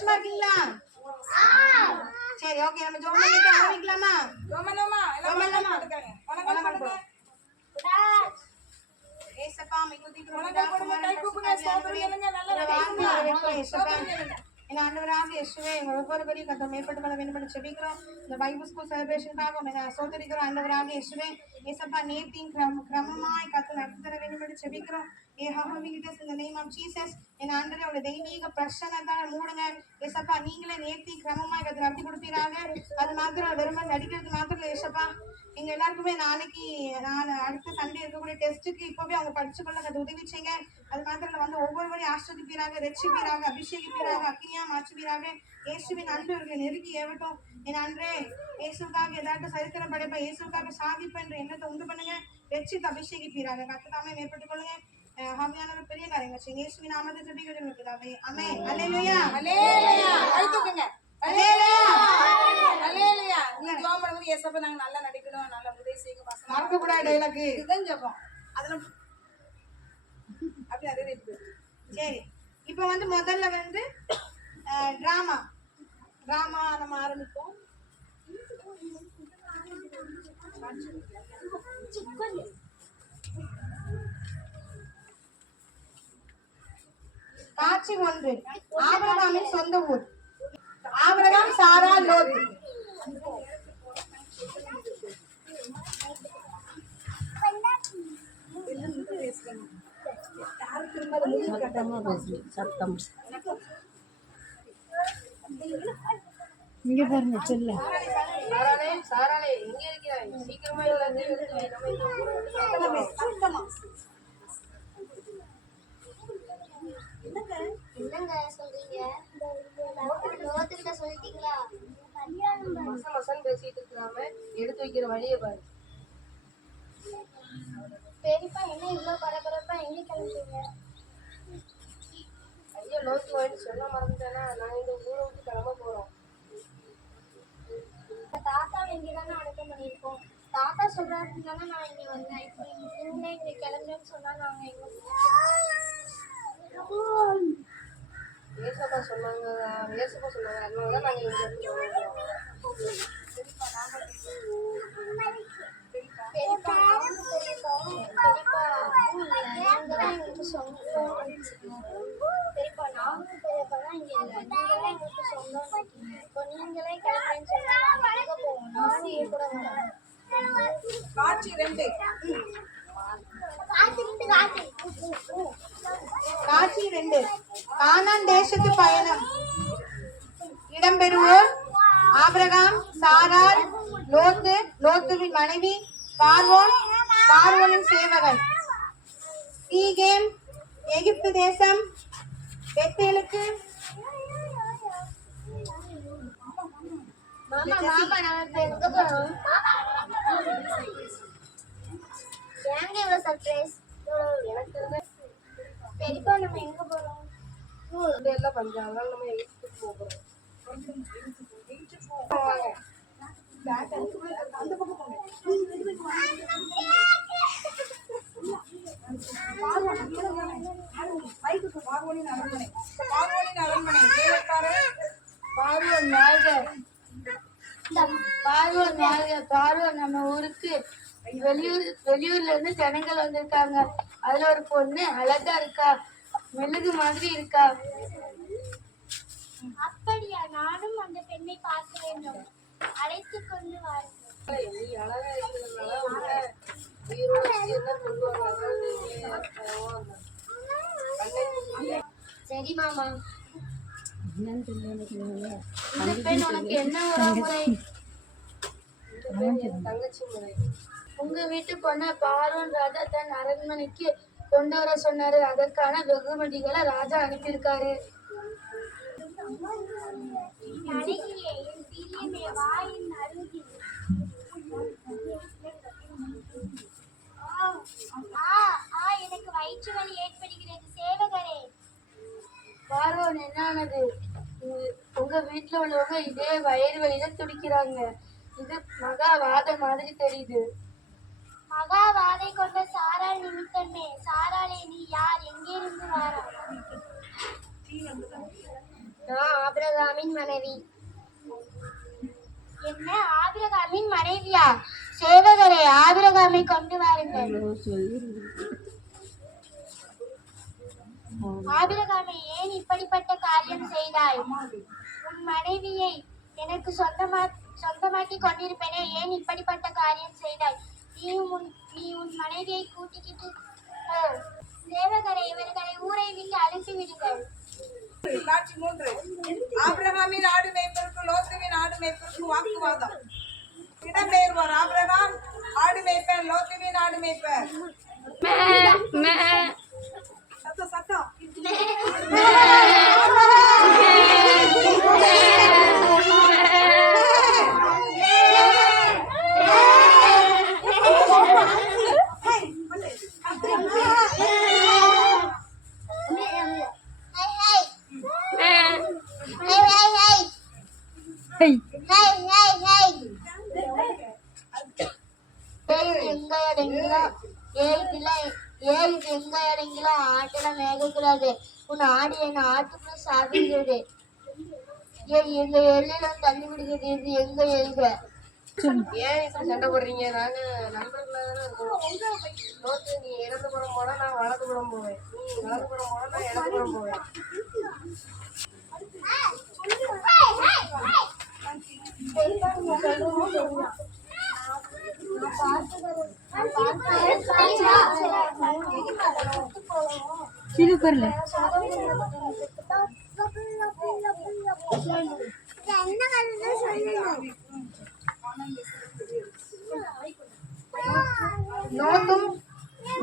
சந்தோஷமா இருக்கீங்களா? சரி, ஓகே, நம்ம ஜெபம் பண்ணிட்டு ஆரம்பிக்கலாமா? ஏசப்பா என் ஆண்டவராக இயேசுவே எங்க ஒவ்வொருவரையும் கத்த மேற்பட்டு கொள்ள வேண்டும் என்று ஜெபிக்கிறோம். இந்த பைபிள் ஸ்கூல் செலிப்ரேஷனுக்காக சோதரிக்கிறோம். ஆண்டவராக இயேசுவே ஏசப்பா நேர்த்தியும் கிரமமாய் கத்த நடத்தி தர வேண்டும் என்று ஜெபிக்கிறோம். In the name of Jesus, என் ஆண்டவரே தெய்வீக பிரசன்னத்தால் மூடுங்க ஏசப்பா. நீங்களே நேர்த்தி கிரமமாய் கத்த நடத்தி கொடுப்பீராக. அது மாத்திரம் வெறுமை நடிக்கிறது மாத்திரம் இல்லை ஏசப்பா. எங்க எல்லாருக்குமே நாளைக்கு அடுத்த சண்டே இருக்கக்கூடிய டெஸ்ட்டுக்கு இப்பவே அவங்க படிச்சுக்கொள்ள கத்த உதவி செய்யுங்க. அது மாத்திரம் வந்து ஒவ்வொருவரையும் ஆஸ்வதிப்பீராக, ரட்சிப்பீராக, அபிஷேகிப்பீராக, அக்னியா மாற்றுவீராக. இயேசுவின் அன்பு இவர்களை நெருக்கி ஏவட்டும். என் அன்றே இயேசுக்காக ஏதாட்டும் சரித்திரம் படைப்ப, இயேசுக்காக சாதிப்ப என்ற எண்ணத்தை உண்டு பண்ணுங்க. ரட்சித்து அபிஷேகிப்பீராக. கத்ததாமே மேற்பட்டுக் கொள்ளுங்க. ஆவியானவர் பெரிய காரியங்கள் செய்யுங்க. இயேசுவின் நாமத்தில் ஜெபிக்கிறோம் பிதாவே. ஆமென். அல்லேலூயா. அல்லேலூயா. கைதூக்குங்க. அல்லேலூயா. அல்லேலூயா. நீங்க ஜெபம் பண்ணும்போது இயேசுவே நாங்க நல்லா நடிக்கணும், நல்லா உதவி செய்யுங்க. வசனம் மறக்க கூடாது. டயலாக் இதுதான் ஜெபம். அதெல்லாம் அப்படியே அதே இருக்கு. சரி, இப்போ வந்து முதல்ல வந்து டிராமா நம்ம ஆரம்பிப்போம். காட்சி 1. ஆபிரகாமின் சொந்த ஊர். ஆபிரகாம், சாரா, லோத். இங்க பாருங்க சொல்ல சாராளே எங்க இருக்கிறாய்? சீக்கிரமா எல்லாத்தையும் என்னங்க சொல்றீங்க? லோத்துக்கிட்ட சொல்லிட்டீங்களா? மசன் பேசிட்டு இருக்கிறாம எடுத்து வைக்கிற வழியை பாரு. பெரியப்பா என்ன இவ்வளவு பரபரப்பா எங்க கிளம்புறீங்க? ஐயோ, லோத்து வாயிட்டு சொல்ல மறந்துட்டேன்னா நாங்க இந்த ஊரை விட்டு கிளம்ப போறோம். தாத்தா இங்கதானே அடக்கம் பண்ணியிருக்கோம். தாத்தா சொல்றாருன்னா நான் இங்க வந்தேன். இப்போ நீங்களே இங்க கிளம்புறேன்னு சொன்னா நாங்க எங்க ஏசப்பா சொன்னாங்க, அதனாலதான் நாங்க இங்க இருந்து காட்சி 2. காட்சி 2. கானான் தேசத்து பயணம். இடம்பெறுவோர் ஆபிரகாம், சாராள், லோத்து, லோத்துவின் மனைவி, பார்வோன், பார்வோனின் சேவகன். சீகேம், எகிப்து தேசம், பெத்தேலுக்கு. பெரியப்பா நம்ம எங்க போறோம்? எல்லாம் பண்றாங்க, நம்ம எகிப்துக்கு போறோம். பார்வோன் நம்ம ஊருக்கு வெளியூர்ல இருந்து ஜனங்கள் வந்திருக்காங்க. அதுல ஒரு பொண்ணு அழகா இருக்கா, மெழுகு மாதிரி இருக்கா. அப்படியா? நானும் அந்த பெண்ணை பார்க்க வேண்டும். அழைத்து கொண்டு வாருங்கள். சரி மாமா. இந்த பெண் உனக்கு என்ன உறவுமுறை? தங்கச்சி முறை. உங்க வீட்டு பொண்ண பார்வோன் ராஜா தன் அரண்மனைக்கு கொண்டு வர சொன்னாரு. அதற்கான வெகுமதிகளை ராஜா அனுப்பியிருக்காரு. எனக்கு வயிற்று வலி ஏற்படுகிறது சேவகரே. பார்வோன் என்னானது? உங்க வீட்டுல உள்ளவங்க இதே வயிறு வலியில துடிக்கிறாங்க. இது மகாவாத மாதிரி தெரியுது. மகாவாதை கொண்ட சாராள் நிமித்தமே. சாராளே, நீ யார்? எங்கிருந்து வாரா? நான் ஆபிரகாமின் மனைவி. என்ன, ஆபிரகாமின் மனைவியா? சேவகரே, ஆபிரகாமை கொண்டு வாருங்கள். ஆபிரகாமே, ஏன் இப்படிப்பட்ட காரியம் செய்தாய்? உன் மனைவியை எனக்கு சொந்தமாக்கி கொண்டிருப்பேனே, ஏன் இப்படிப்பட்ட காரியம் செய்தாய்? நீ உன் மனைவியை கூட்டிக்கிட்டு போ. சேவகரை, இவர்களை ஊரை விட்டு அழைத்து விடுங்கள். காட்சி 3. ஆபிரகாமின் ஆடு மேய்ப்பருக்கு லோத்துவின் ஆடு மேய்ப்பருக்கு வாக்குவாதம். இடம்பெயர்வார். ஆபிரகாம் ஆடு மேய்ப்பர், லோத்துவின் ஆடு மேய்ப்பர். சத்தம் சத்தம். ஆட்டில மேகக்கூடாது. உன் ஆடு என் ஆட்டுக்குள்ள சாப்பிடுகிறது. எங்க எல்லையிலும் தள்ளி விடுகிறது. இது எங்க எழுத? ஏன் இப்படி சண்டை போடுறீங்க? நாங்க நண்பர்களாக தானே இருக்கோம். நோட்டு, நீ இடதுபுறம் போனா நான் வலதுபுறம் போவேன், நீ வலதுபுறம் போனா நான் இடதுபுறம் போவேன்.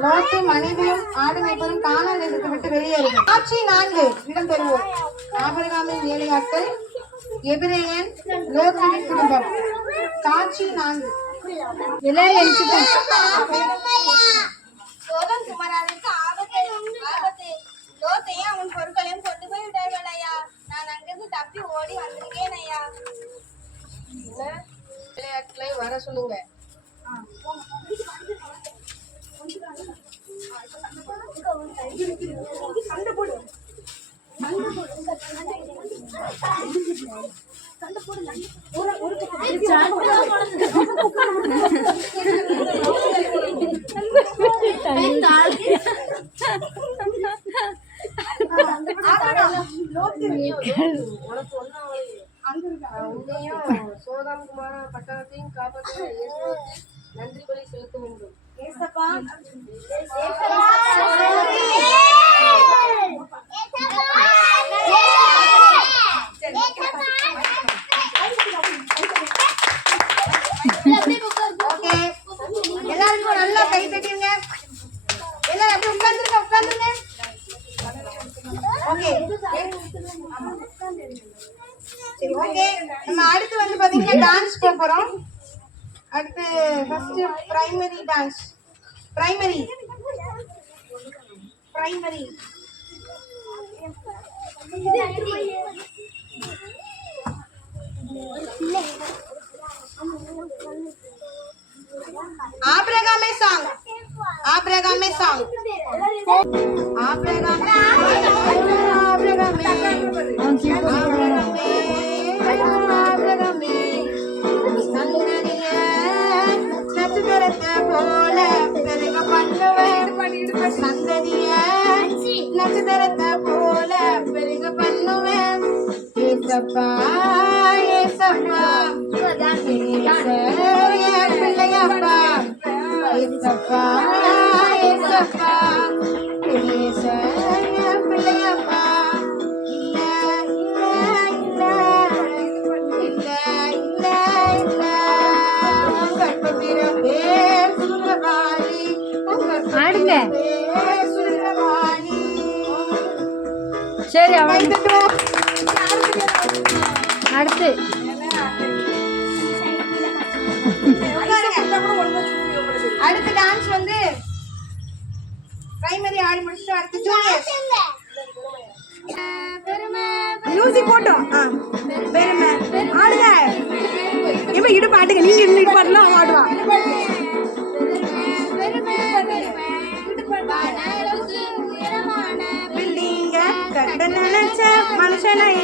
லோத்து மனைவியும் ஆடு மேய்ப்பரும் கானான் தேசத்தை விட்டு வெளியேறும். காட்சி 4. இடம் பெறுவோம். ஆபிரகாமின் வேலையாட்கள், எபிரேயன், லோத்துவின் குடும்பம். காட்சி 4. சோதம் குமாராவிற்கு ஆபத்து. லோத்தையும் அவன் பொருட்களையும் கொண்டு போய் விட்டார்கள் ஐயா. நான் அங்கிருந்து தப்பி ஓடி வந்திருக்கேன் ஐயா. விளையாட்டுகளை வர சொல்லுங்க. உன்னையும் சோதம் குமார பட்டணத்தையும் காப்பாற்ற இயேசுவுக்கு நன்றி பலி செலுத்த வேண்டும். எல்லாருக்கும் நல்லா கை தட்டிடுங்க. எல்லாரும் அப்படியே உட்கார்ந்துருங்க. ஓகே சரி, ஓகே. நம்ம அடுத்து வந்து பாத்தீங்கன்னா டான்ஸ் போக போறோம். அடுத்து ஃபர்ஸ்ட் பிரைமரி டான்ஸ். பிரைமரி ஆபிரகாமே சாங். ஆபிரகாமே நட்சத்திரத்தை போல பெருக பண்ணுவேன். சந்ததிய நட்சத்திரத்தை போல பெருக பண்ணுவேன். ஏசப்பா ஏசப்பா பிள்ளையப்பா. ஏசப்பா ஏசப்பா பிள்ளையப்பா. ஆடுங்க. சரி, அடுத்து அடுத்த டான்ஸ் வந்து பிரைமரி ஆடி முடிச்சுட்டு அடுத்து ஜூனியர் மியூசிக் போட்டோம். பெருமை ஆடுங்க. இப்ப இடுப்பு ஆட்டுங்க. நீங்க இடுப்பு ஆடலாம், ஆடுவான். பில்டிங்க கட்ட நினைச்ச மனுஷனை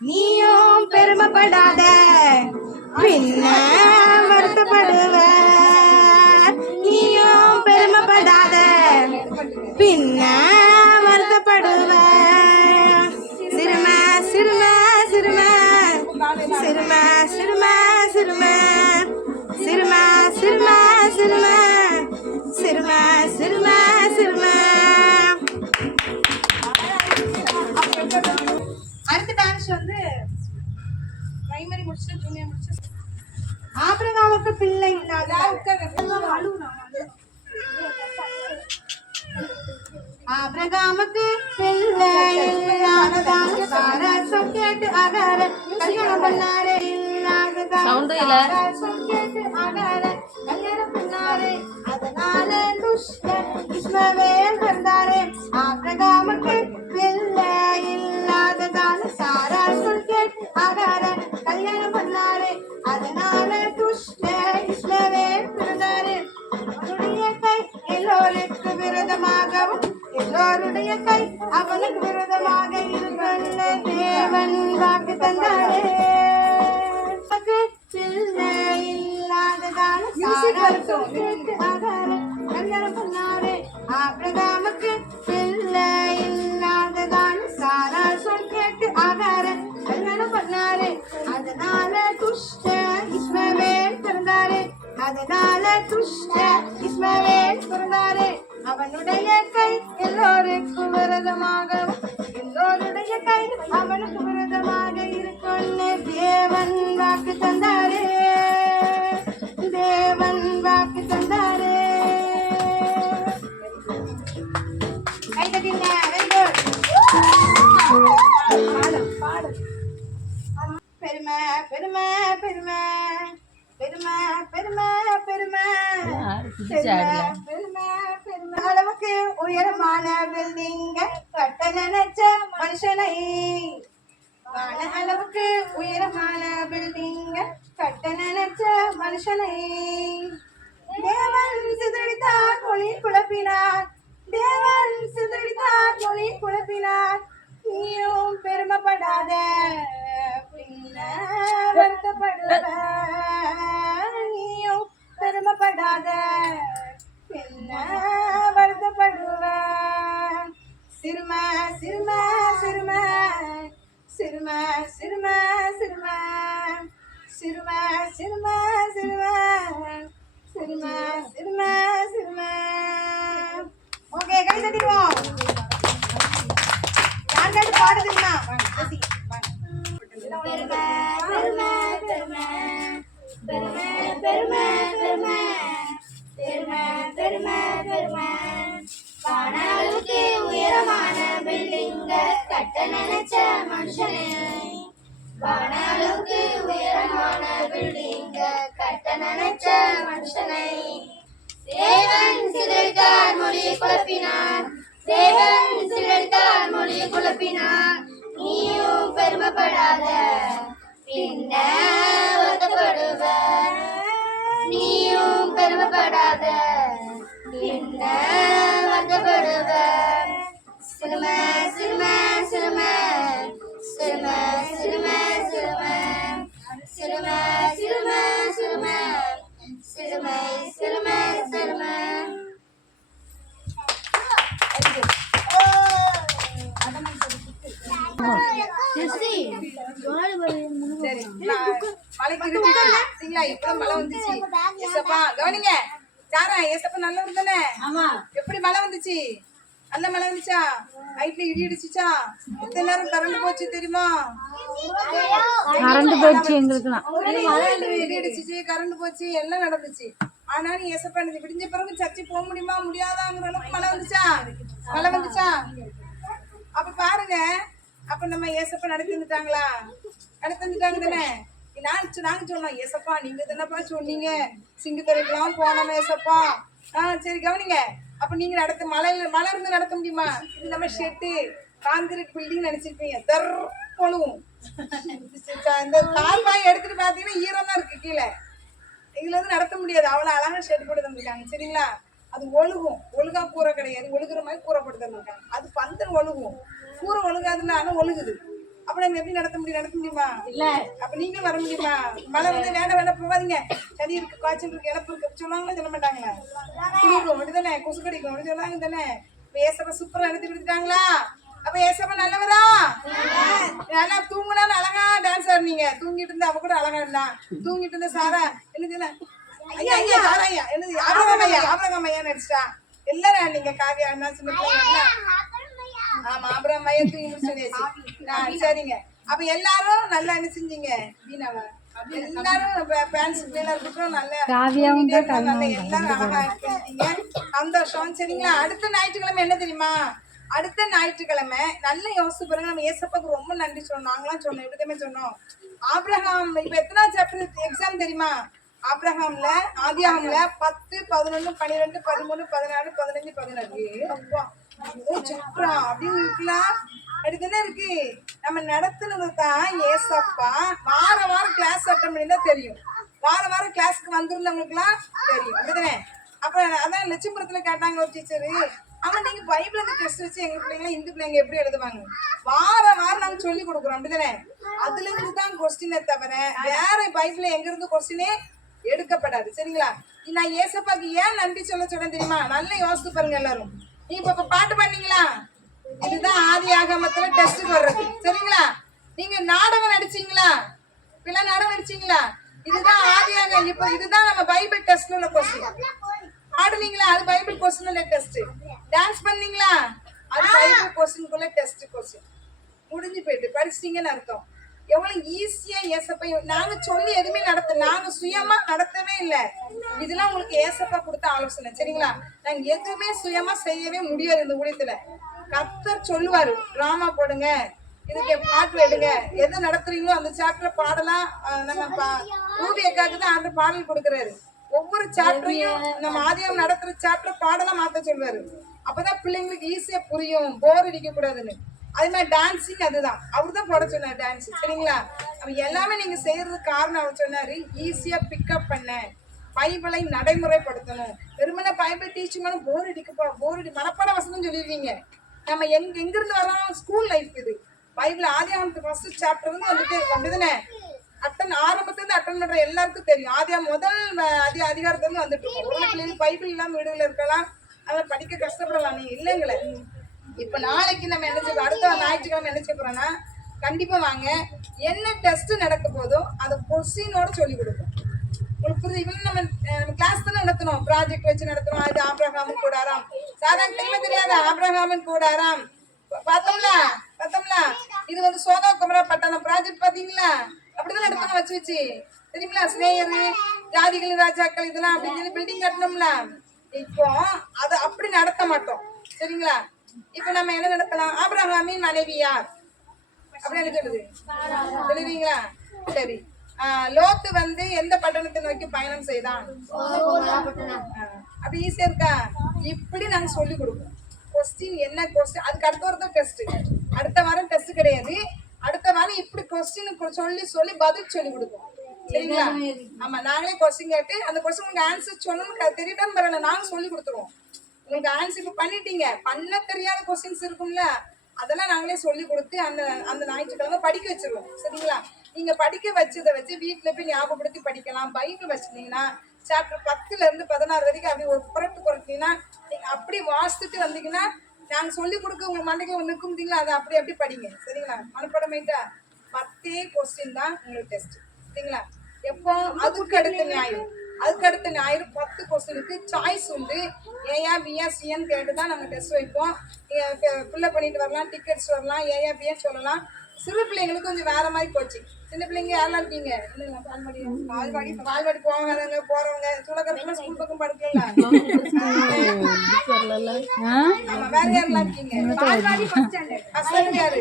நீயும் பெருமைப்படாத பின்ன வருத்தப்படுவ நீயும் பெருமைப்படாத பின்ன வருத்தப்படுவ சிறுமை சிறுமை சிறுமை சிறுமை சிறுமை சிறுமை சிறுமை சிறுமை சிறுமை சிறுமை சிறுமை சிறுமை. அடுத்த டான்ஸ் வந்து பிரைமரி முடிச்சு ஜூனியர் முடிச்சு ஆபிரகாமுக்கு பிள்ளை இல்லாத ஆபிரகாமுக்கு பிள்ளை இல்லாததால் சாரா சொக்கேட்டு அகார கல்யாணம் பண்ணாரு இல்லாததால் சொக்கேட்டு அகார கல்யாணம் பண்ணாரு அதனால துஷ்டன் இஸ்மவேல் வந்தாரு ஆபிரகாமுக்கு பிள்ளை இல்லாததால் சாரா சொக்கேட்டு அகார கல்யாணம் பண்ணாரு அதனால துஷ்ட இஸ்மவேல் பிறந்தாரு அவனுடைய கை எல்லோருக்கு விரோதமாகவும் எல்லோருடைய கை அவனுக்கு விரோதமாக இருக்கின்ற தேவன் வாக்கு தந்தாரே பிள்ளை இல்லாததான கல்யாணம் பண்ணாரு ஆபிரகாமுக்கு பிள்ளை இல்லாததான சாரா சொல் கேட்டு ஆகார கல்யாணம் பண்ணாரு அதனால துஷ்ட இஸ்மவேல் பிறந்தாரு அதனால துஷ்ட இஸ்மவேல் பிறந்தாரு அவனுடைய கை எல்லோருக்கும் விரதமாக எல்லோருடைய கை அவனுக்கு விரதமாக இருக்குன்னு தேவன் வாக்கு தந்தாரே தேவன் வாக்கு தந்தாரே. கை தட்டிங்க. Very good. பெருமை பெருமை பெருமை பெருமை பெருமை பெருமை பெருமை பெருமை அளவுக்கு உயரமான பில்டிங்க கட்ட நினைச்ச மனுஷனை வான அளவுக்கு உயரமான பில்டிங்க கட்ட நினைச்ச மனுஷனை தேவன் சிதறித்தார் மொழி குழப்பினார் தேவன் சிதறித்தார் மொழி குழப்பினார் நீயும் பெருமைப்படாத பின்ன வருத்தப்படுவ நீயும் பெருமைப்படாத பின்ன வருத்தப்படுவ சிறுமை சிறுமை சிறுமை சிறுமை சிறுமை சிறுமை சிறுமை சிறுமை சிறுமை சிறுமை சிறுமை சிறுமை. ஓகே கை தட்டிடுவோம். யாருக்காவது பாடுதுன்னா பெருமை பெருமை பெருமை பெருமை பெருமை பெருமை பெருமை பெருமை பெருமை வானளவுக்கு உயரமான பில்டிங்க கட்ட நினைச்ச மனுஷனே வானளவுக்கு உயரமான பில்டிங்க கட்ட நினைச்ச மனுஷனை தேவன் சிதறித்தார் மொழியை குழப்பினார் தேவன் சிதறித்தார் மொழியை குழப்பினார் நீயும் பெருமைப்படாத பின்ன வருத்தப்படுவ நீயும் பெருமைப்படாத பின்ன வருத்தப்படுவ சிறுமை சிறுமை சிறுமை சிறுமை சிறுமை சிறுமை சிறுமை சிறுமை சிறுமை சிறுமை சிறுமை சிறுமை. சரி மலைக்கு சரிங்களா இப்ப மழை வந்துச்சு ஏசப்பா கவனிங்க சாரா ஏசப்பா நல்லவர் தானே எப்படி மழை வந்துச்சு நல்ல மழை வந்துச்சா நைட்ல இடி இடிச்சுச்சா எத்தனை நேரம் கரண்ட் போச்சு தெரியுமா கரண்ட் போச்சு எங்களுக்குலாம் இடி இடிச்சுச்சு கரண்ட் போச்சு எல்லாம் நடந்துச்சு ஆனாலும் ஏசப்பா எனக்கு விடிஞ்ச பிறகு சர்ச்சை போக முடியுமா முடியாதாங்கிற அளவுக்கு மழை வந்துச்சா மழை வந்துச்சா அப்ப பாருங்க அப்ப நம்ம ஏசப்பா நடத்திட்டாங்களா நடத்திட்டாங்க தானே நாங்க சொன்னோம் ஏசப்பா நீங்க தானப்பா சொன்னீங்க சிங்கத்துறைக்கெல்லாம் போனோம் ஏசப்பா சரி கவனிங்க அப்ப நீங்க மழை இருந்து நடத்த முடியுமா இது நம்ம ஷெட்டு கான்கிரீட் பில்டிங் நினைச்சிருப்பீங்க தர் போடுவோம் இந்த கால்வாய் எடுத்துட்டு பாத்தீங்கன்னா ஈரம் தான் இருக்கு கீழே இதுல இருந்து நடத்த முடியாது அவ்வளவு அழகா ஷெட் போட்டு தந்துருக்காங்க சரிங்களா அது ஒழுகும். ஒழுகா கூரை கிடையாது, ஒழுகுற மாதிரி கூரை போட்டு தந்துருக்காங்க. அது பந்தல் ஒழுகும், கூரை ஒழுகாதுன்னா ஆனால் ஒழுகுது. அப்ப நம்ம எப்படி நடத்த முடியுமா? இல்ல. அப்ப நீங்களும் வர முடியுமா? மழை வந்து வேண்டாம் போகாதீங்க, சளி இருக்கு, காய்ச்சல் இருக்கு, இழப்பு இருக்கு சொல்லுவாங்களா சொல்ல மாட்டாங்களா? குளிரும் அப்படிதானே, கொசு கடிக்கும் அப்படி சொல்லுவாங்க தானே. இப்ப ஏசப்பா சூப்பரா எழுதி கொடுத்துட்டாங்களா? அப்ப ஏசப்பா நல்லவரா? நல்லா தூங்குனாலும் அழகா டான்ஸ் ஆடுனீங்க. தூங்கிட்டு இருந்தா அவ கூட அழகா இருந்தா. தூங்கிட்டு இருந்த சாரா என்னது ஐயா ஐயா சாரா ஐயா என்னது ஆபிரகாம் ஐயா நடிச்சிட்டா. எல்லாரும் ஆடுனீங்க. காவியா அண்ணா சின்ன பிள்ளைங்க. ஆமா ஆபிரகாம் ஐயா தூங்கி முடிச்சு. சரிங்க. அப்ப எல்லாரும் நல்லா என்ன செஞ்சீங்க? வீணாவா எல்லாரும் பேன்ஸ் பிள்ளைல இருக்கட்டும் நல்ல எல்லாரும் அழகா செஞ்சீங்க. சந்தோஷம். சரிங்களா? அடுத்த ஞாயிற்றுக்கிழமை என்ன தெரியுமா? அடுத்த ஞாயிற்றுக்கிழமை நல்ல யோசிச்சு பாருங்க. நம்ம ஏசப்பாக்கு ரொம்ப நன்றி சொன்னோம். நாங்களாம் சொன்னோம், எப்படியுமே சொன்னோம். ஆபிரகாம் இப்ப எத்தனாவது சாப்டர் எக்ஸாம் தெரியுமா? ஆபிரகாம்ல ஆதியாகம்ல 10, 11, 12, 13, 14, 15, 16 அப்பா சுற்றம் அப்படின்னு இருக்கலாம். அப்படித்தானே இருக்கு. நம்ம நடத்துனது தான் ஏசப்பா. வாரம் கிளாஸ் அட்டன் பண்ணினா தெரியும். வாரம் கிளாஸ்க்கு வந்திருந்தவங்களுக்குலாம் தெரியும். அப்படிதானே? அப்புறம் அதான் லட்சுமபுரத்துல கேட்டாங்க ஒரு டீச்சரு, ஆமா நீங்க பைபிள் அந்த டெஸ்ட் வச்சு எங்க பிள்ளைங்க இந்து பிள்ளைங்க எப்படி எழுதுவாங்க? வாரம் நாங்க சொல்லி கொடுக்குறோம். அப்படிதானே? அதுல இருந்து தான் கொஸ்டினே தவிர வேற பைபிள்ல எங்க இருந்து கொஸ்டினே எடுக்கப்படாது. சரிங்களா? நான் ஏசப்பாக்கு ஏன் நன்றி சொல்ல தெரியுமா? நல்லா யோசித்து பாருங்க எல்லாரும். நீங்க இப்ப பாட்டு பண்ணீங்களா? இதுதான் ஆதியாகமத்துல டெஸ்ட் வர்றது. சரிங்களா? நீங்க நாடகம் நடிச்சீங்களா? இப்பெல்லாம் நாடகம் நடிச்சீங்களா? இதுதான் ஆதியாகம். இப்ப இதுதான் நம்ம பைபிள் டெஸ்ட்ல உள்ள கொஸ்டின். பாடுனீங்களா? அது பைபிள் கொஸ்டின் டெஸ்ட். டான்ஸ் பண்ணீங்களா? அது பைபிள் கொஸ்டினுக்குள்ள டெஸ்ட் கொஸ்டின். முடிஞ்சு போயிட்டு படிச்சிட்டீங்கன்னு அர்த்தம். எவ்வளவு ஈஸியா ஏசப்பா நாங்க சொல்லி எதுவுமே நாங்க சுயமா நடத்தவே இல்லை. இதெல்லாம் உங்களுக்கு ஏசப்பா கொடுத்த ஆலோசனை. சரிங்களா? நாங்க எதுவுமே சுயமா செய்யவே முடியாது. இந்த ஊழியத்துல கர்த்தர் சொல்லுவாரு, டிராமா போடுங்க, இதுக்கு பாட்டு எடுங்க, எது நடத்துறீங்களோ அந்த சாப்டர் பாடலாம். நம்ம ரூபியக்காக்கு தான் அந்த பாடல் கொடுக்குறாரு. ஒவ்வொரு சாப்டரையும் நம்ம ஆதியம் நடத்துற சாப்டர் பாடலாம் மாத்த சொல்லுவாரு. அப்பதான் பிள்ளைங்களுக்கு ஈஸியா புரியும், போர் அடிக்க கூடாதுன்னு. அதே மாதிரி டான்ஸிங் அதுதான் அவர் தான் போட சொன்னார் டான்ஸ். சரிங்களா? அப்ப எல்லாமே நீங்க செய்யறதுக்கு காரணம் அவர் சொன்னாரு, ஈஸியா பிக்கப் பண்ண, பைபிளை நடைமுறைப்படுத்தணும். வெறுமனே பைபிள் டீச்சிங் பண்ண போர் அடி மனப்பாட வசனம் சொல்லிடுவீங்க. நம்ம எங்கிருந்து வரோம்? ஸ்கூல் லைஃப் இது. பைபிள் ஆதியாகமத்து ஃபர்ஸ்ட் சாப்டர் இருந்து வந்துட்டு அப்படிதானே? ஆரம்பத்துல அட்டன் பண்ற எல்லாருக்கும் தெரியும். ஆதியாகம் முதல் அதிகாரத்துல இருந்து வந்துட்டு இருக்கோம். பைபிள் இல்லாம வீடுகள் இருக்கலாம், அதை படிக்க கஷ்டப்படலாம். நீங்க இல்லைங்களே. இப்ப நாளைக்கு நம்ம என்ன செய்வோம்? அடுத்த ஞாயிற்றுக்கிழமை என்ன செய்ய போறோம்னா, கண்டிப்பா வாங்க. என்ன டெஸ்ட் நடக்க போதோ அதை கொஸ்டினோட சொல்லி கொடுப்போம். உங்களுக்கு புரியுது? இவ்வளவு நம்ம கிளாஸ் தானே நடத்தணும், ப்ராஜெக்ட் வச்சு நடத்தணும். அது ஆபிரகாமின் கூடாராம். சாதாரண தெரியாத ஆபிரகாமின் கூடாராம் பார்த்தோம்ல. இது வந்து சோதா குமரா பட்டணம் ப்ராஜெக்ட் பாத்தீங்களா? அப்படிதான் நடத்தணும் வச்சு தெரியுங்களா? ஸ்னேயரு, ஜாதிகள், ராஜாக்கள் இதெல்லாம் அப்படின்னு சொல்லி பில்டிங் கட்டணும்ல. இப்போ அது அப்படி நடத்த மாட்டோம். சரிங்களா? இப்ப நம்ம என்ன நடத்தலாம்? ஆபிரகாமின் மனைவி யார் அப்படின்னு சொல்லுது சொல்லுவீங்களா? சரி. லோத்து வந்து எந்த பட்டணத்தை நோக்கி பயணம் செய்தான்? அப்படி ஈஸியா இருக்கா? இப்படி நாங்க சொல்லி கொடுப்போம். கொஸ்டின் என்ன கொஸ்டின், அதுக்கு அடுத்த வாரம் தான் டெஸ்ட். அடுத்த வாரம் டெஸ்ட் கிடையாது. அடுத்த வாரம் இப்படி கொஸ்டின் சொல்லி பதில் சொல்லி கொடுப்போம். சரிங்களா? ஆமா, நாங்களே கொஸ்டின் கேட்டு அந்த கொஸ்டின் உங்களுக்கு ஆன்சர் சொல்லணும்னு தெரியாம பரவாயில்ல, நாங்க சொல்லி கொடுத்துருவோம். உங்களுக்கு ஆன்சர் இப்ப பண்ணிட்டீங்க, பண்ண தெரியாத கொஸ்டின்ஸ் இருக்கும்ல, அதெல்லாம் நாங்களே சொல்லி கொடுத்து அந்த ஞாயிற்றுக்கிழமை படிக்க வச்சிருவோம். சரிங்களா? நீங்க படிக்க வச்சதை வச்சு வீட்டுல போய் ஞாபகப்படுத்தி படிக்கலாம். பைபிள் வச்சிருந்தீங்கன்னா சாப்டர் 10ல இருந்து 16 வரைக்கும் அப்படி ஒரு புரட்டீங்கன்னா நீங்க அப்படி வாசித்துட்டு வந்தீங்கன்னா நாங்க சொல்லி கொடுக்க உங்க மண்டைக்கு நிற்கும்தீங்களா, அதை அப்படி படிங்க. சரிங்களா? மனப்படமைட்டா 10 கொஸ்டின் தான் உங்களுக்கு டெஸ்ட். சரிங்களா? எப்போ? அதுக்கு அடுத்த ஞாயிறு 10 கொஸ்டினுக்கு சாய்ஸ் உண்டு. ஏயா பியா சிஎன் கேட்டுதான் நாங்க டெஸ்ட் வைப்போம். ஃபில்அப் பண்ணிட்டு வரலாம், டிக்கெட்ஸ் வரலாம், ஏயா பியா சொல்லலாம். சிறு பிள்ளைங்களுக்கு கொஞ்சம் வேற மாதிரி போச்சு. சின்ன பிள்ளைங்க யாரெல்லாம் இருக்கீங்க? பால்வாடி போவாங்க, போறவங்க சூழக்கத்துல ஸ்கூல் பக்கம் படுக்கலாம். ஆமா, வேற யாரெல்லாம் இருக்கீங்க? யாரு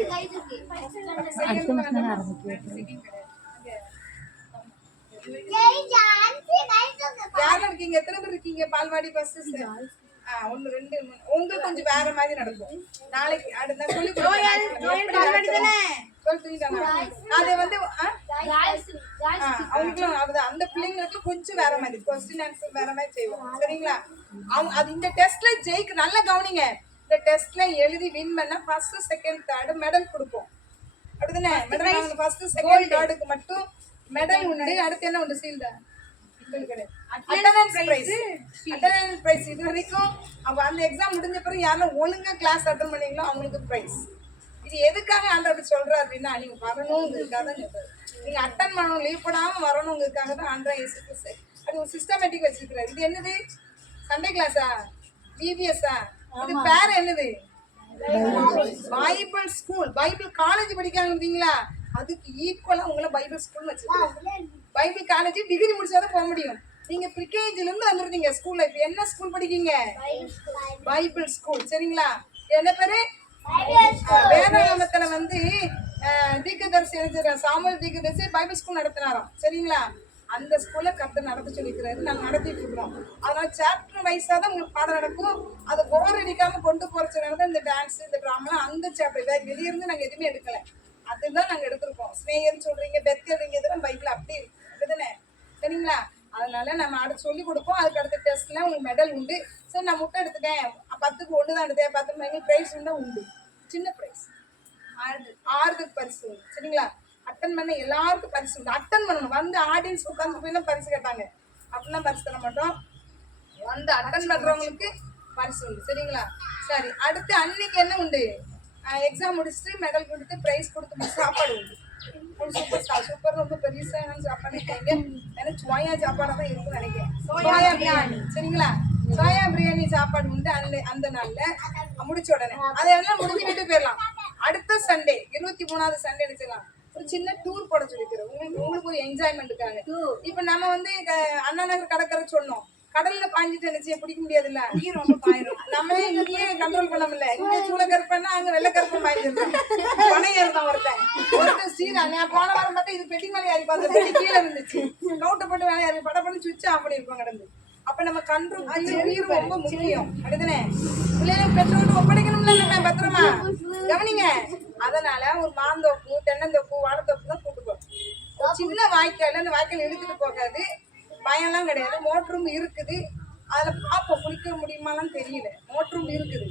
யாரும் இருக்கீங்க? எத்தனை பேர் இருக்கீங்க பால்வாடி? ஃபர்ஸ்ட் 1 2 உங்களுக்கு கொஞ்சம் வேற மாதிரி நடக்கும். நாளைக்கு அடுத்த சொல்லி அதை வந்து அவங்களுக்கும் அந்த பிள்ளைங்களுக்கு கொஞ்சம் வேற மாதிரி கொஸ்டின் ஆன்சர் வேற மாதிரி செய்வோம். சரிங்களா? அது இந்த டெஸ்ட்ல நல்ல கவனிங்க. இந்த டெஸ்ட்ல எழுதி வின் பண்ண ஃபர்ஸ்ட் செகண்ட் தேர்ட் மெடல் கொடுப்போம். அப்படிதானே? மெடல் ஃபர்ஸ்ட் செகண்ட் தேர்டுக்கு மட்டும் மெடல் உண்டு. அடுத்து என்ன உண்டு? சீல்டா அட்டெண்டன்ஸ் பிரைஸ். இது வரைக்கும் அந்த எக்ஸாம் முடிஞ்ச பிறகு யாரும் ஒழுங்கா கிளாஸ் அட்டன் பண்ணீங்களோ அவங்களுக்கு பிரைஸ். இது எதுக்காக ஆண்டவர் சொல்றாரு அப்படின்னா, நீங்க வரணுங்கிறதுக்காக தான் சொல்றாரு. நீங்க அட்டன் பண்ணணும், லீவ் போடாம வரணுங்கிறதுக்காக தான் ஆண்டவர் இயேசு கிறிஸ்து அது ஒரு சிஸ்டமேட்டிக் வச்சிருக்கிறாரு. இது என்னது? சண்டே கிளாஸா? பிபிஎஸ்ஸா? இது பேர் என்னது? Bible school. பைபிள் காலேஜ் படிக்காங்க பார்த்தீங்களா? அதுக்கு ஈக்குவலா உங்களை பைபிள் ஸ்கூல் வச்சிருக்காங்க. பைபிள் காலேஜ் டிகிரி முடிச்சாதான் போக முடியும். நீங்க ப்ரிகேஜில இருந்து வந்துருந்தீங்க ஸ்கூல்ல. இப்ப என்ன ஸ்கூல் படிக்கீங்க? Bible school. சரிங்களா? என்ன பேரு? வேதாகமத்துல தீர்க்கதரிசி சாமுவேல் தீர்க்கதரிசி பைபிள் ஸ்கூல் நடத்தினாராம். சரிங்களா? அந்த ஸ்கூல்ல கர்த்தர் நடத்த சொல்லிக்கிறாரு. நாங்க நடத்திட்டு இருக்கிறோம். அதனால சாப்டர் வைஸா தான் உங்களுக்கு பாடம் நடக்கும். அதை போர் அடிக்காம கொண்டு போறதுனால தான் இந்த டான்ஸ், இந்த டிராமா, அந்த சாப்டர் வெளியே இருந்து நாங்க எதுவுமே எடுக்கல. அதுதான் நாங்க எடுத்திருக்கோம். ஸ்னேயர்னு சொல்றீங்க, பெத்தேடுங்க, இதெல்லாம் பைபிள் அப்படி இருக்குதுன்னு. சரிங்களா? அதனால நம்ம அடுத்து சொல்லி கொடுப்போம். அதுக்கு அடுத்த டெஸ்ட்ல உங்களுக்கு மெடல் உண்டு. சரி, நான் முட்டை எடுத்துட்டேன், 10க்கு 1 தான் எடுத்தேன், 10 மணி பிரைஸ் உண்டு. சின்ன பிரைஸ் ஆறுதல் பரிசு உண்டு. சரிங்களா? அட்டன் பண்ண எல்லாருக்கும் பரிசு உண்டு. அட்டன் பண்ணணும். ஆடியன்ஸ் உட்காந்து போய் பரிசு கேட்டாங்க அப்படிலாம் பரிசு தர மாட்டோம். அட்டன் பண்றவங்களுக்கு பரிசு உண்டு. சரிங்களா? சரி, அடுத்து அன்னைக்கு என்ன உண்டு? எக்ஸாம் முடிச்சுட்டு மெடல் கொடுத்து பிரைஸ் கொடுத்து சாப்பாடு உண்டு. சூப்பர் ரொம்ப பெரிய சாப்பாடு இருக்காங்க. எனக்கு சோயா சாப்பாடா தான் இருக்குன்னு நினைக்கிறேன். சோயா பிரியாணி. சரிங்களா? சோயா பிரியாணி சாப்பாடு உண்டு. அந்த நாள்ல முடிச்ச உடனே அதெல்லாம் முடிஞ்சு விட்டு போயிடலாம். அடுத்த சண்டே 23வது சண்டே எடுத்துக்கலாம். ஒரு சின்ன டூர் போட சொல்லிக்கிறோம். உங்களுக்கு ஒரு என்ஜாய்மெண்ட்டுக்காக. இப்ப நம்ம அண்ணா நகர் கடற்கரை சொன்னோம். கடல்ல பாஞ்சிட்டு நினைச்சு பிடிக்க முடியாதுல்ல. ரொம்ப பாயிரும். நம்மளே இங்கேயே கண்ட்ரோல் பண்ண முடியல. இங்க சூளக்கருப்பன்னா அங்க வெள்ளக்கருப்பம் பாய்ஞ்சிருந்தோம். பனையா இருந்தான் ஒருத்தன் சீரா. நான் போன வாரம் பார்த்தா இது பெட்டி மேலே ஏறி பார்த்தா பெட்டி கீழே இருந்துச்சு. கவுட்டை போட்டு வேலை ஏறி படப்பண்ணி சுவிட்ச் ஆஃப் பண்ணிருக்கோம் கிடந்து. அப்ப நம்ம கண்ட்ரோல் உயிர் ரொம்ப முக்கியம். அப்படிதானே? பிள்ளைங்க பெற்றோர் ஒப்படைக்கணும்ல நம்ம பத்திரமா கவனிங்க. அதனால ஒரு மாந்தோப்பு, தென்னந்தோப்பு, வாழைத்தோப்பு தான் கூட்டு போறோம். சின்ன வாய்க்கால், அந்த வாய்க்கால் இழுத்துட்டு போகாது. பயம்லாம் கிடையாது. மோட்டரும் இருக்குது. அதில் பார்ப்போம் குளிக்க முடியுமாலாம் தெரியல. மோட்டரும் இருக்குது,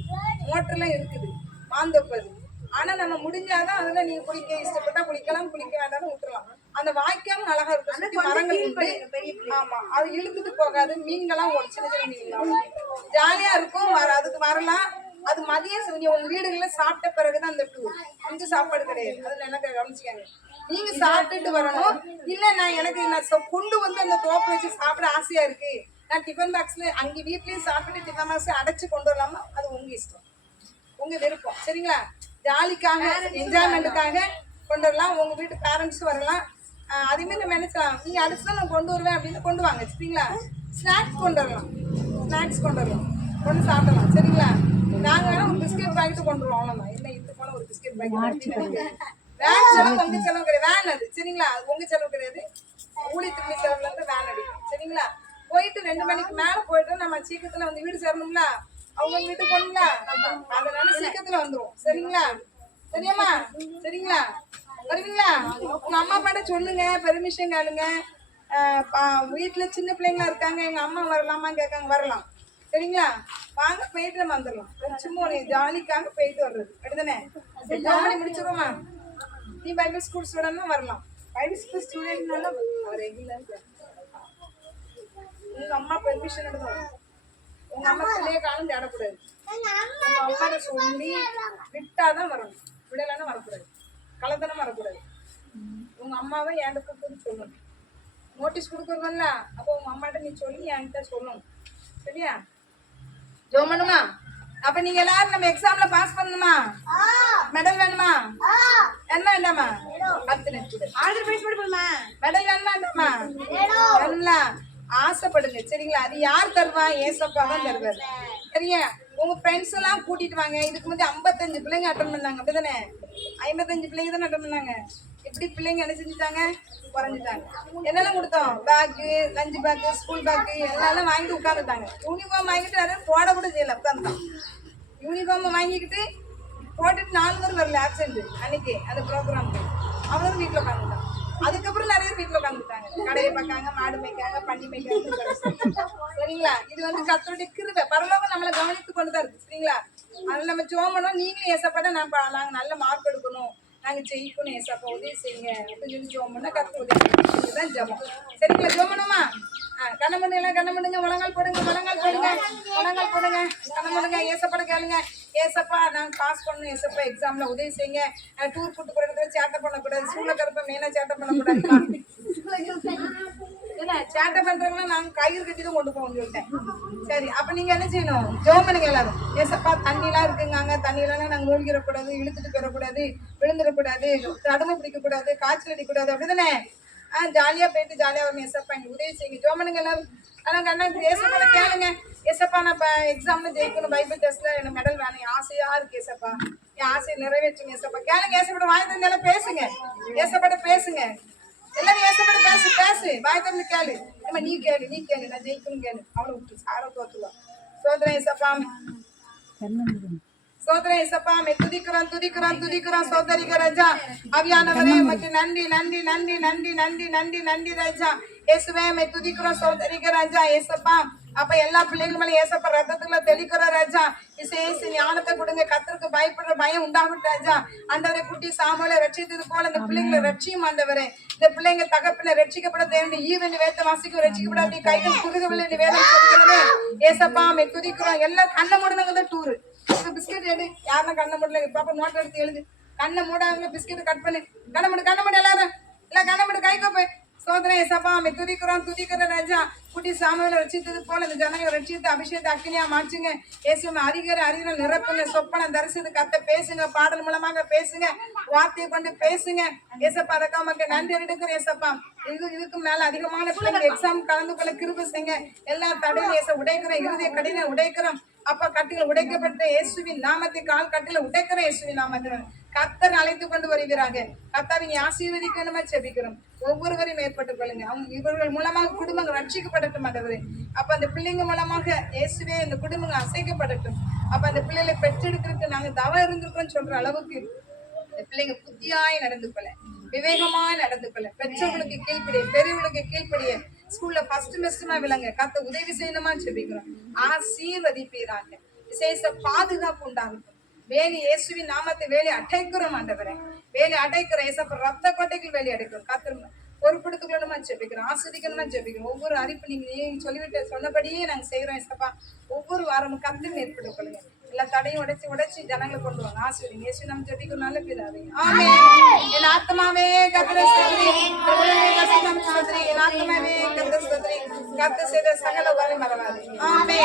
மோட்டர்லாம் இருக்குது. மாந்தோப்பு அது. ஆனால் நம்ம முடிஞ்சாதான் அதில் நீங்கள் குளிக்க இஷ்டப்பட்டா குளிக்கலாம், குளிக்க வேண்டாம்னு விட்டுறலாம். அந்த வாய்க்காலும் அழகா இருக்கும். சுற்றி மரங்கள் உண்டு. ஆமாம், அது இழுத்துட்டு போகாது. மீன்கள்லாம் ஒரு சின்ன சின்ன மீன்லாம் ஜாலியாக இருக்கும். அதுக்கு வரலாம். அது மதியம் உங்க வீடுகளில் சாப்பிட்ட பிறகுதான் அந்த டூர். கொஞ்சம் சாப்பாடு கிடையாது. அதில் எனக்கு கவனிச்சுக்காங்க. நீங்க சாப்பிட்டுட்டு வரணும். இல்ல நான் கொண்டு அந்த தோப்பு வச்சு சாப்பிட ஆசையா இருக்கு, நான் டிஃபன் பாக்ஸ்ல அங்க வீட்லயும் சாப்பிட்டு டிஃபன் பாக்ஸ் அடைச்சு கொண்டு வரலாமா, அது உங்க இஷ்டம், உங்க விருப்பம். சரிங்களா? ஜாலிக்காக என்ஜாய்மெண்ட்டுக்காக கொண்டு வரலாம். உங்க வீட்டு பேரண்ட்ஸ் வரலாம். அதேமாதிரி நம்ம நினைச்சலாம், நீங்க அடிச்சுதான் நான் கொண்டு வருவேன் அப்படின்னு கொண்டு வாங்க. சரிங்களா? ஸ்நாக்ஸ் கொண்டு வரலாம். ஸ்நாக்ஸ் கொண்டு வரலாம், கொண்டு சாப்பிடலாம். சரிங்களா? நாங்க வேணா ஒரு பிஸ்கெட் பாக்கெட் கொண்டு வருவோம். அவ்வளவுதான். என்ன இது போல ஒரு பிஸ்கெட் பாக்கெட். வேன் செலவு உங்க செலவு கிடையாது. வேன் அது. சரிங்களா? அது உங்க செலவு கிடையாது. ஊழியத்துறை செலவுல இருந்து வேன் அடிக்கும். சரிங்களா? போயிட்டு 2 மணிக்கு மேல போயிட்டு நம்ம சீக்கிரத்துல வீடு சேரணும்ல, அவங்க வீட்டுக்கு போகணுங்களா, அதனால சீக்கிரத்துல வந்துரும். சரிங்களா? சரியாம்மா? சரிங்களா? வருவீங்களா? உங்க அம்மா அப்பாட்ட சொல்லுங்க, பெர்மிஷன் கேளுங்க. வீட்டுல சின்ன பிள்ளைங்களா இருக்காங்க, எங்க அம்மா வரலாமான்னு கேட்காங்க, வரலாம். சரிங்களா? வாங்க, போயிட்டு நம்ம வந்துடலாம். சும்மா ஜாலிக்காக போயிட்டு வர்றது. அப்படிதானே? 8 மணி முடிச்சிருவோமா? நீ பைபிள் ஸ்கூல் ஸ்டூடெண்ட்னா வரலாம். பைபிள் ஸ்கூல் ஸ்டூடெண்ட்னாலும் ரெகுலர். உங்க அம்மா பெர்மிஷன் எடுக்கணும். உங்க அம்மா பிள்ளைய காலம் தேடக்கூடாது. உங்க அம்மாட்ட சொல்லி விட்டாதான் வரணும். விடலைன்னா வரக்கூடாது. கலந்தனம் வரக்கூடாது. உங்க அம்மாவை என்கிட்ட கூப்பிட்டு சொல்லணும். நோட்டீஸ் கொடுக்குறோம்ல, அப்போ உங்க அம்மாட்ட நீ சொல்லி என்கிட்ட சொல்லணும். சரியா? ஜோம் பண்ணுமா? அப்ப நீங்க எல்லாரும் நம்ம எக்ஸாம்ல பாஸ் பண்ணணுமா? மெடல் வேணுமா? என்ன வேண்டாமா? 10 நிமிஷம் ஆர்டர் பிரைஸ் போடுமா? மெடல் வேணுமா? வேண்டாமா? வேணும்ல. ஆசைப்படுங்க. சரிங்களா? அது யார் தருவா? ஏசப்பா தான் தருவார். சரியா? உங்க ஃப்ரெண்ட்ஸ் எல்லாம் கூட்டிட்டு வாங்க. இதுக்கு முன்னாடி 55 பிள்ளைங்க அட்டன் பண்ணாங்க. அப்படிதானே? 55 பிள்ளைங்க தானே அட்டன் பண்ணாங்க. எப்படி பிள்ளைங்க என்ன செஞ்சுட்டாங்க? குறைஞ்சிட்டாங்க. என்னெல்லாம் கொடுத்தோம்? Bag, lunch bag, school bag எல்லாம் வாங்கிட்டு உட்காந்துட்டாங்க. யூனிஃபார்ம் வாங்கிட்டு அதை போட கூட செய்யல, உட்காந்துட்டான். யூனிஃபார்மை வாங்கிக்கிட்டு போட்டுட்டு 4 பேர் வரல ஆப்சென்ட் அன்னைக்கு அந்த ப்ரோக்ராமுக்கு. அவனும் வீட்டில் உட்காந்துட்டான். அதுக்கப்புறம் நிறைய பேர் வீட்டுல உட்காந்துட்டாங்க, கடையை பார்க்காங்க, மாடு மேய்க்காங்க, பண்ணி மேய்க்காங்க. சரிங்களா? இது வந்து கர்த்தருடைய கிருபை. பரலோகம் நம்மளை கவனித்து கொண்டுதான் இருக்கு. சரிங்களா? அதனால நம்ம ஜெபம் பண்ணோம். நீங்களும் ஏசப்பாட்ட நாங்க நல்ல மார்க் எடுக்கணும், நாங்க ஜெயிக்கணும், ஏசப்பா உதவி செய்யுங்க அப்படின்னு சொல்லி ஜெபம் பண்ணா கர்த்தர் உதவி செய்யுங்க. இதுதான் ஜெபம். சரிங்களா? ஜெபம் பண்ணுமா? கண்ண முடுங்க, எல்லாம் கண்ண முடுங்க, முழங்கால் போடுங்க, முழங்கால் போடுங்க, முழங்கால் போடுங்க, கண்ண முடுங்க. ஏசப்பாட்ட கேளுங்க, ஏசப்பா நாங்க பாஸ் பண்ணணும், ஏசப்பா எக்ஸாம்ல உதவி செய்யுங்க. டூர் கூட்டு போற இடத்துல சேட்டை பண்ணக்கூடாது, சூழ கருப்ப மெயினா சேட்டை பண்ணக்கூடாது. என்ன சேட்டை பண்றவங்களாம் நாங்க கயிறு கட்டி தான் கொண்டு போவோம் சொல்லிட்டேன். சரி, அப்ப நீங்க என்ன செய்யணும்? ஜெபம் பண்ணுங்க எல்லாரும். ஏசப்பா தண்ணிலாம் இருக்குங்க, தண்ணியெல்லாம் நாங்க மூழ்கிடக்கூடாது, இழுத்துட்டு போயிடக்கூடாது, விழுந்துடக்கூடாது, தடுமை பிடிக்கக்கூடாது, காய்ச்சல் அடிக்கூடாது, அப்படிதானே? ஜாலியா போயிட்டு ஜாலியா வரணும். ஏசப்பா எங்களுக்கு உதவி செய்யுங்க. ஜெபம் பண்ணுங்க எல்லாரும். ஆனா கண்ணா ஏசப்பா கேளுங்க, ஏசப்பா நான் எக்ஸாம்ல ஜெயிக்கணும், பைபிள் டெஸ்ட்ல எனக்கு மெடல் வேணும், என் ஆசையா இருக்கு ஏசப்பா, என் ஆசையை நிறைவேற்றுங்க ஏசப்பா. கேளுங்க, ஏசப்பட வாய் தந்தால பேசுங்க, ஏசப்பட பேசுங்க. எல்லாரும் ஏசப்பட பேசு, வாய் தந்து கேளு. நம்ம நீ கேளு, நான் ஜெயிக்கணும் கேளு. அவளை விட்டு சார தோத்துவா. சோதனை ஏசப்பா, சோதனை ஏசப்பா, துதிக்கிறோம் சோதரிக்க ராஜா. அவியானவரே உமக்கு நன்றி ராஜா. இயேசுவே மே துதிக்கிறோம் சோதரிக்க ராஜா. ஏசப்பா அப்ப எல்லா பிள்ளைங்க மேல ஏசப்பா ரத்தத்துக்குள்ள தெளிக்கிற ராஜா. விசேஷ ஞானத்தை கொடுங்க, கர்த்தருக்கு பயப்படுற பயம் உண்டாகட்டும் ராஜா. ஆண்டவரை குட்டி சாமுவேலை ரட்சித்தது போல இந்த பிள்ளைங்களை ரட்சியும் ஆண்டவரே. இந்த பிள்ளைங்க தகப்பன ரட்சிக்கப்பட தேவனுடைய ஈவன் வேத வாசிக்கும் ரட்சிக்கப்படாது கைகள் குறுகவில்லை வேதம் சொல்லுகிறதே. ஏசப்பா மே துதிக்கிறோம். எல்லாம் கண்ணை மூடுனங்க டூரு. பிஸ்கெட் எடு, யாருன்னா கண்ணை மூடல, பாப்பா நோட் எடுத்து எழுது. கண்ணை மூடாம பிஸ்கெட் கட் பண்ணு. கண்ணை மூடு எல்லாரும், இல்ல கண்ணை மூடு, கை கோப்பை. சோதனை ஏசப்பா மே துதிக்கிறோம் ராஜா. குட்டி சாமுவேலை ரட்சித்தது போல இந்த ஜனங்களை ரட்சித்து அபிஷேகத்தை அக்கினியா மாற்றுங்க. இயேசுவை அறிகிற நிரப்புங்க. சொப்பனை தரிசனத்தை கத்த பேசுங்க, பாடல் மூலமாக பேசுங்க, வார்த்தையை கொண்டு பேசுங்க. ஏசப்பா அதற்காக மக்கள் நன்றி எடுக்கிறேன் ஏசப்பா. இதுக்கு மேல அதிகமான பிள்ளைங்க எக்ஸாம் கலந்து கொள்ள கிருபை செய்யுங்க. எல்லா தடையும் ஏச உடைக்கிறோம், இருதய கடின உடைக்கிறோம். அப்பா கட்டில உடைக்கப்பட்ட இயேசுவின் நாமத்தை கால் கட்டில உடைக்கிற இயேசுவின் நாமத்தில் கர்த்தர் அழைத்து கொண்டு வருகிறாங்க. கர்த்தாவை நீ ஆசீர்வதிக்கணுமா செபிக்கிறோம். ஒவ்வொருவரையும் ஏற்பட்டுக் கொள்ளுங்க. அவங்க இவர்கள் மூலமாக குடும்பங்கள் ரட்சிக்கப்படட்டும் ஆண்டவரே. அப்ப அந்த பிள்ளைங்க மூலமாக இயேசுவே இந்த குடும்பங்கள் அசைக்கப்படட்டும். அப்ப அந்த பிள்ளைகளை பெற்றெடுக்கிறதுக்கு நாங்க தவம் இருந்திருக்கோம் சொல்ற அளவுக்கு இந்த பிள்ளைங்க புத்தியாய் நடந்து கொள்ள, விவேகமாய் நடந்து கொள்ள, பெற்றவங்களுக்கு கீழ்ப்படிய, பெரியவங்களுக்கு கீழ்ப்படிய, ஸ்கூல்ல ஃபர்ஸ்ட் மிஸ்டமா விளங்க கத்த உதவி செய்யணுமா செபிக்கிறோம். ஆசீர்வதிப்பீராக. விசேஷ பாதுகாப்பு உண்டாகட்டும். வேலி இயேசுவின் நாமத்தை வேலி அடைக்கிறோம் ஆண்டவரே. வேலி அடைக்கிற ஏசப்ப ரத்த கொட்டைகள் வேலி அடைக்கிறோம். கத்திர பொறுப்படுத்துக்கணுமா ஜெபிக்கிறோம், ஆஸ்வதிக்கணுமா ஜெபிக்கிறோம். ஒவ்வொரு அறிப்பு நீங்க சொல்லிவிட்டு சொன்னபடியே நாங்க செய்யறோம் ஏசப்பா. ஒவ்வொரு வாரமும் கத்திரம் ஏற்பட்டுக் கொள்ளுங்க. எல்லா தடையும் உடைச்சு ஜனங்களை கொண்டு வாங்க. ஆஸ்வதிங்க. இயேசு நம்ம ஜெபிக்கிறோம் நல்ல பிதாவே. ஆமென். என் ஆத்மாவே கர்த்தரை ஸ்தோத்திரி, என் ஆத்மாவே கர்த்தரை ஸ்தோத்திரி. கர்த்தர் செய்த சகல உபகாரம் மறவாதே. ஆமென்.